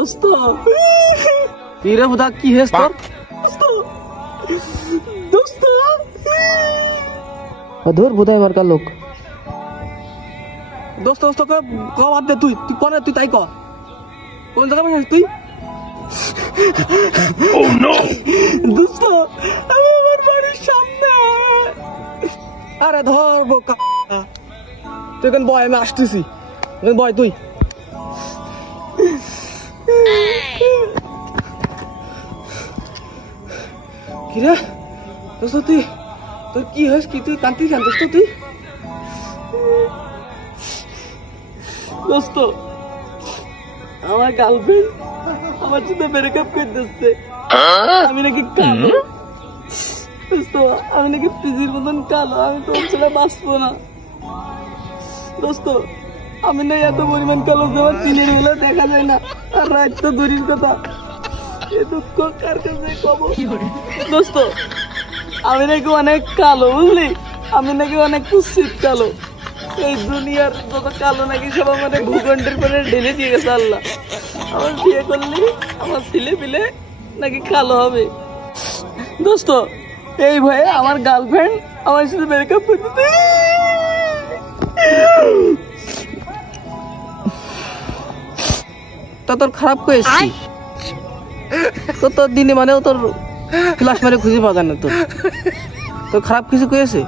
দোস্ত কি রে বুদা কি হেস তোর দোস্ত ধর বুদাই মার্কা লোক দোস্ত দোস্ত ক বাদ দে তুই কোনে তুই তাই ক কোন জায়গা বসে তুই ও নো দোস্ত আমি আমার বাড়ির সামনে আরে ধর বোকা তুই কেন বয় আমি আসতেছি বয় তুই কিরে দোস্ত তুই তোর কি হয়েছে কি তুই কান্তি কেন দোস্ত তুই দোস্ত আমার গার্লফ্রেন্ড আমার সাথে ব্রেকআপ করে দিচ্ছে আমি নাকি কালো দোস্ত আমি নাকি পিজির মতন কালো আমি তো ছেলে বাঁচবো না দোস্ত আমি না এত পরিমাণ কালো যাওয়ার দিনের বেলা দেখা যায় না আর রাত তো দূরের কথা এ দুঃখ কার কাছে কব দোস্ত আমি নাকি অনেক কালো বুঝলি আমি নাকি অনেক কুৎসিত কালো এই দুনিয়ার যত কালো নাকি সব আমাদের ভূখণ্ডের পরে ঢেলে দিয়ে গেছে আল্লাহ আমার বিয়ে করলে আমার ছেলে পিলে নাকি কালো হবে দোস্ত এই ভয়ে আমার গার্লফ্রেন্ড আমার সাথে ব্রেকআপ করে দিতে তা তোর খারাপ করেছি তো তোর দিনে মানেও তোর ক্লাস মারে খুঁজে পাওয়া যায় না তোর খারাপ কিছু করেছে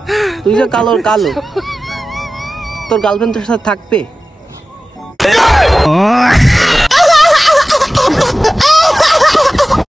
তুই যে কালো কালো তোর গার্লফ্রেন্ড তোর সাথে থাকবে